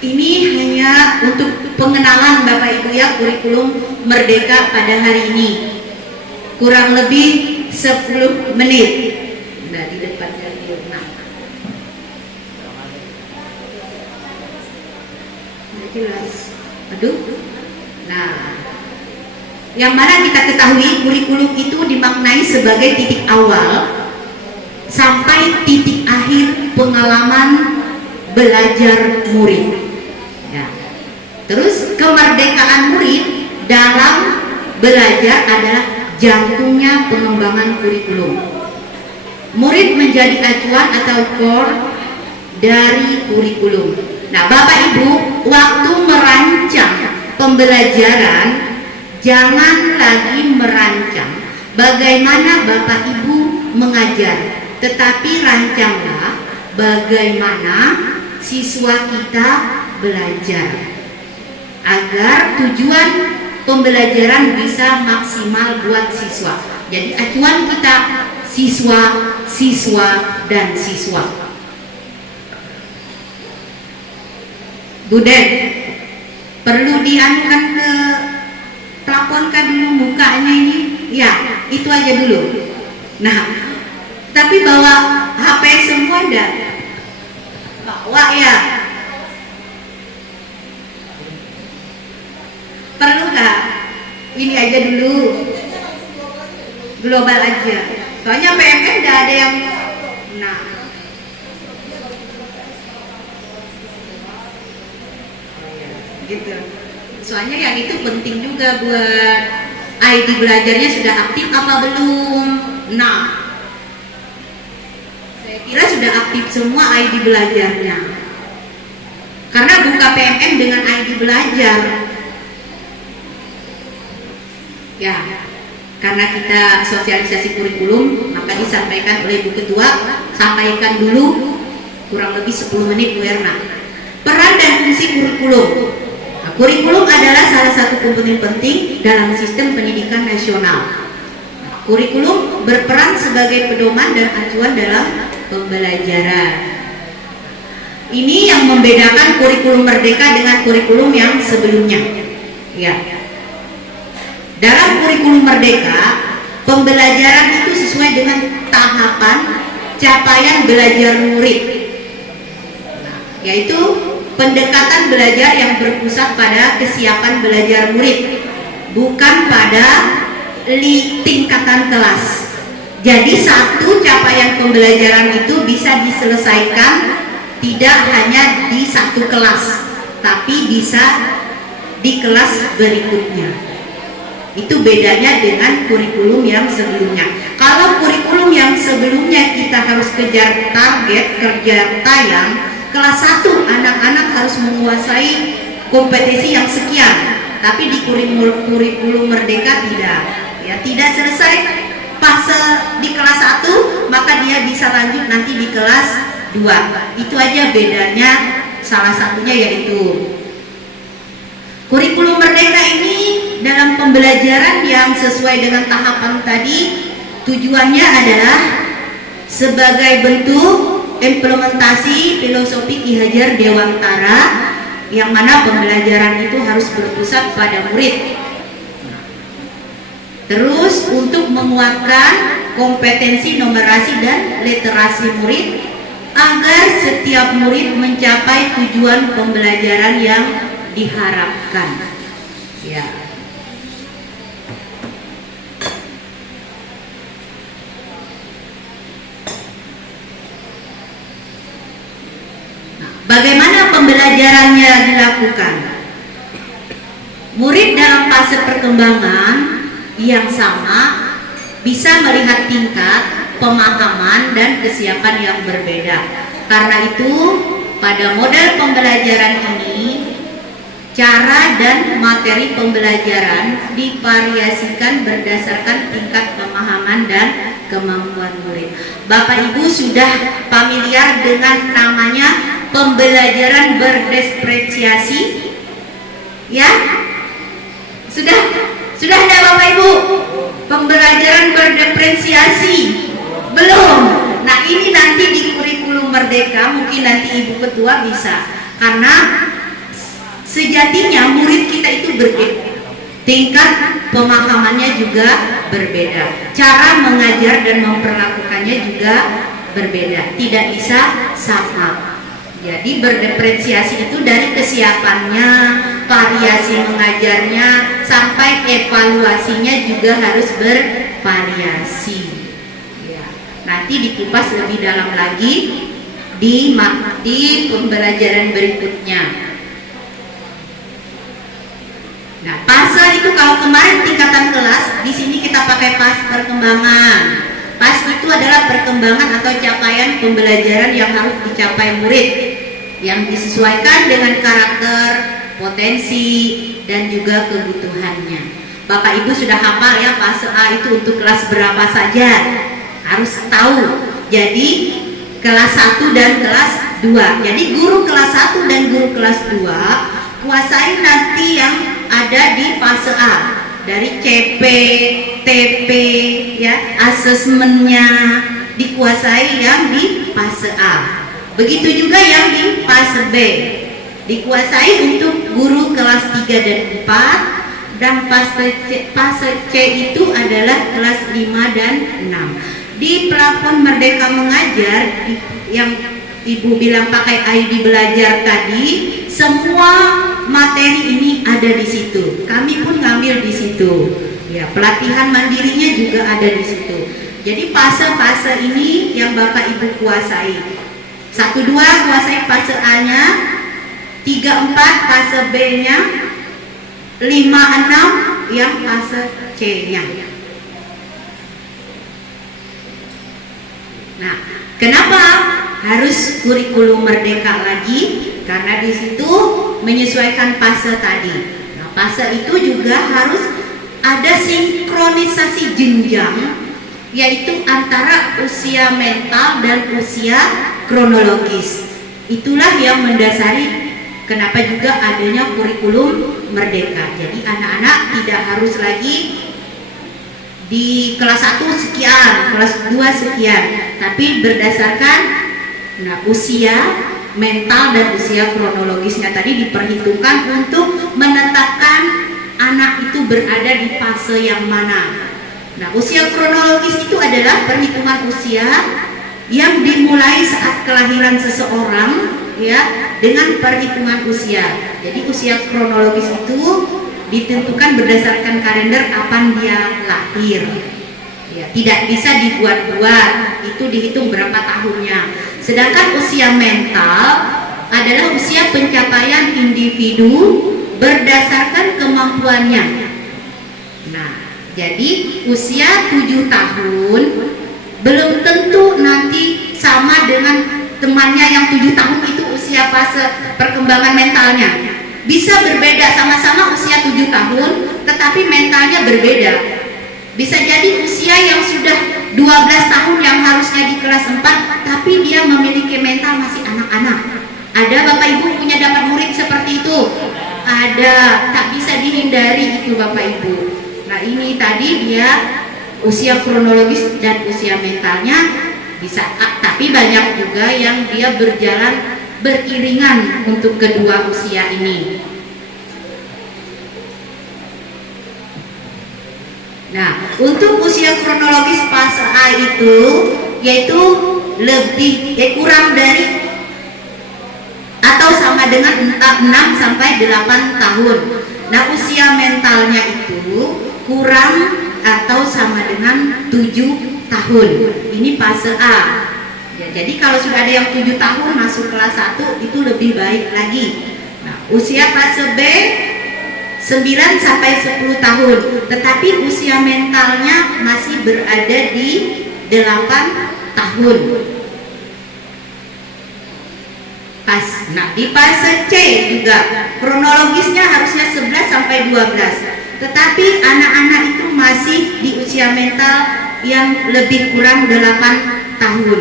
Ini hanya untuk pengenalan Bapak Ibu ya, kurikulum Merdeka pada hari ini. Kurang lebih 10 menit. Nah, di depan dari jurnal. Jelas. Aduh. Nah, yang mana kita ketahui kurikulum itu dimaknai sebagai titik awal sampai titik akhir pengalaman belajar murid. Ya. Terus kemerdekaan murid dalam belajar adalah jantungnya pengembangan kurikulum. Murid menjadi acuan atau core dari kurikulum. Nah, Bapak Ibu, waktu merancang pembelajaran jangan lagi merancang bagaimana Bapak Ibu mengajar, tetapi rancanglah bagaimana siswa kita belajar agar tujuan pembelajaran bisa maksimal buat siswa. Jadi acuan kita siswa, siswa, dan siswa. Buden, perlu dianukan ke plafonkan dulu mukanya ini? Ya, itu aja dulu. Nah, tapi bawa HP semua enggak? Bawa ya. Perlu nggak? Ini aja dulu. Global aja. Soalnya PMN nggak ada yang. Nah. Gitu. Soalnya yang itu penting juga buat ID belajarnya sudah aktif apa belum. Nah, saya kira sudah aktif semua ID belajarnya. Karena buka PMN dengan ID belajar. Ya, karena kita sosialisasi kurikulum, maka disampaikan oleh Bu Ketua, sampaikan dulu kurang lebih 10 menit Bu Erna. Peran dan fungsi kurikulum. Nah, kurikulum adalah salah satu komponen penting dalam sistem pendidikan nasional. Nah, kurikulum berperan sebagai pedoman dan acuan dalam pembelajaran. Ini yang membedakan kurikulum Merdeka dengan kurikulum yang sebelumnya. Ya. Dalam kurikulum Merdeka, pembelajaran itu sesuai dengan tahapan capaian belajar murid, yaitu pendekatan belajar yang berpusat pada kesiapan belajar murid, bukan pada tingkatan kelas. Jadi satu capaian pembelajaran itu bisa diselesaikan tidak hanya di satu kelas, tapi bisa di kelas berikutnya. Itu bedanya dengan kurikulum yang sebelumnya. Kalau kurikulum yang sebelumnya kita harus kejar target kerja tayang, kelas 1 anak-anak harus menguasai kompetensi yang sekian. Tapi di kurikulum Merdeka tidak. Ya, tidak selesai fase di kelas 1, maka dia bisa lanjut nanti di kelas 2. Itu aja bedanya, salah satunya yaitu kurikulum Merdeka ini dalam pembelajaran yang sesuai dengan tahapan tadi, tujuannya adalah sebagai bentuk implementasi filosofi Ki Hajar Dewantara, yang mana pembelajaran itu harus berpusat pada murid. Terus untuk menguatkan kompetensi numerasi dan literasi murid agar setiap murid mencapai tujuan pembelajaran yang diharapkan. Ya. Bagaimana pembelajarannya dilakukan? Murid dalam fase perkembangan yang sama bisa melihat tingkat pemahaman dan kesiapan yang berbeda. Karena itu, pada model pembelajaran ini, cara dan materi pembelajaran divariasikan berdasarkan tingkat pemahaman dan kemampuan murid. Bapak Ibu sudah familiar dengan namanya pembelajaran berdifferensiasi? Ya? Sudah ada Bapak Ibu? Pembelajaran berdifferensiasi? Belum? Nah, ini nanti di kurikulum Merdeka mungkin nanti Ibu Ketua bisa, karena Sejatinya murid kita itu berbeda, tingkat pemahamannya juga berbeda, cara mengajar dan memperlakukannya juga berbeda, tidak bisa sama. Jadi berdiferensiasi itu dari kesiapannya, variasi mengajarnya, sampai evaluasinya juga harus bervariasi. Ya, nanti dikupas lebih dalam lagi di pembelajaran berikutnya. Nah, fase itu kalau kemarin tingkatan kelas, di sini kita pakai fase perkembangan. Fase itu adalah perkembangan atau capaian pembelajaran yang harus dicapai murid, yang disesuaikan dengan karakter, potensi, dan juga kebutuhannya. Bapak Ibu sudah hafal ya, fase A itu untuk kelas berapa saja, harus tahu. Jadi kelas 1 dan kelas 2. Jadi guru kelas 1 dan guru kelas 2 kuasai nanti yang ada di fase A, dari CP, TP, ya, asesmennya dikuasai yang di fase A. Begitu juga yang di fase B, dikuasai untuk guru kelas 3 dan 4, dan fase C itu adalah kelas 5 dan 6. Di platform Merdeka Mengajar yang Ibu bilang pakai ID belajar tadi, semua materi ini ada di situ. Kami pun ngambil di situ. Ya, pelatihan mandirinya juga ada di situ. Jadi fase-fase ini yang Bapak Ibu kuasai. 1-2 kuasai fase A-nya, 3-4 fase B-nya, 5-6 yang fase C-nya. Nah, kenapa harus kurikulum merdeka lagi? Karena di situ menyesuaikan fase tadi. Nah, fase itu juga harus ada sinkronisasi jenjang, yaitu antara usia mental dan usia kronologis. Itulah yang mendasari kenapa juga adanya kurikulum merdeka. Jadi anak-anak tidak harus lagi di kelas 1 sekian, kelas 2 sekian, tapi berdasarkan usia mental dan usia kronologisnya tadi diperhitungkan untuk menetapkan anak itu berada di fase yang mana. Nah, usia kronologis itu adalah perhitungan usia yang dimulai saat kelahiran seseorang, ya, dengan perhitungan usia. Jadi usia kronologis itu ditentukan berdasarkan kalender kapan dia lahir. Ya, tidak bisa dibuat-buat, itu dihitung berapa tahunnya. Sedangkan usia mental adalah usia pencapaian individu berdasarkan kemampuannya. Nah, jadi usia 7 tahun belum tentu nanti sama dengan temannya yang 7 tahun itu usia fase perkembangan mentalnya. Bisa berbeda, sama-sama usia 7 tahun tetapi mentalnya berbeda. Bisa jadi usia yang sudah 12 tahun yang harusnya di kelas 4 tapi dia memiliki mental masih anak-anak. Ada Bapak Ibu punya dapat murid seperti itu? Ada, tak bisa dihindari itu Bapak Ibu. Nah, ini tadi dia usia kronologis dan usia mentalnya bisa, tapi banyak juga yang dia berjalan beriringan untuk kedua usia ini. Nah, untuk usia kronologis fase A itu yaitu kurang dari atau sama dengan 6 sampai 8 tahun. Nah, usia mentalnya itu kurang atau sama dengan 7 tahun. Ini fase A. Ya, jadi kalau sudah ada yang 7 tahun masuk kelas 1 itu lebih baik lagi. Nah, usia fase B 9 sampai 10 tahun, tetapi usia mentalnya masih berada di 8 tahun. Nah, di fase C juga kronologisnya harusnya 11 sampai 12. Tetapi anak-anak itu masih di usia mental yang lebih kurang 8 tahun.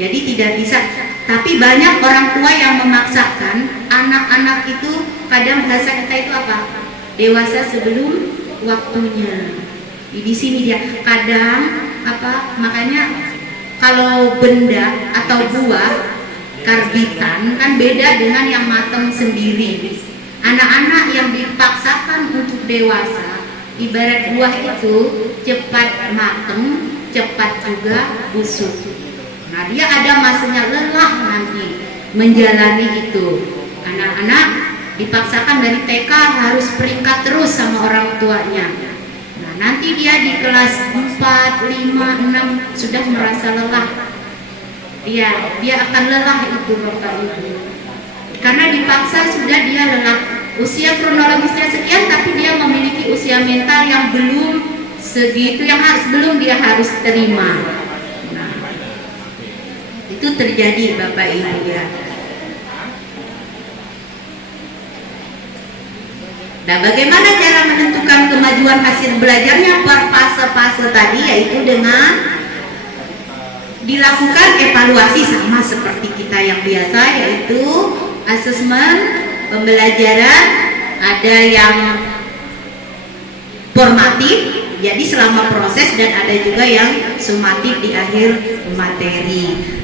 Jadi tidak bisa. Tapi banyak orang tua yang memaksakan anak-anak itu, kadang bahasa kita itu apa? Dewasa sebelum waktunya. Di sini dia kadang apa? Makanya kalau benda atau buah karbitan kan beda dengan yang matang sendiri. Anak-anak yang dipaksakan untuk dewasa, ibarat buah itu cepat mateng, cepat juga busuk. Nah, dia ada masanya lelah nanti menjalani itu. Anak-anak dipaksakan dari TK harus peringkat terus sama orang tuanya. Nah, nanti dia di kelas 4, 5, 6 sudah merasa lelah. Dia akan lelah itu Bapak Ibu. Karena dipaksa sudah dia lelah. Usia kronologisnya sekian, tapi dia memiliki usia mental yang belum segitu, yang belum dia harus terima. Nah, itu terjadi Bapak Ibu ya. Nah, bagaimana cara menentukan kemajuan hasil belajarnya per fase-fase tadi, yaitu dengan dilakukan evaluasi sama seperti kita yang biasa, yaitu asesmen pembelajaran, ada yang formatif, jadi selama proses, dan ada juga yang sumatif di akhir materi.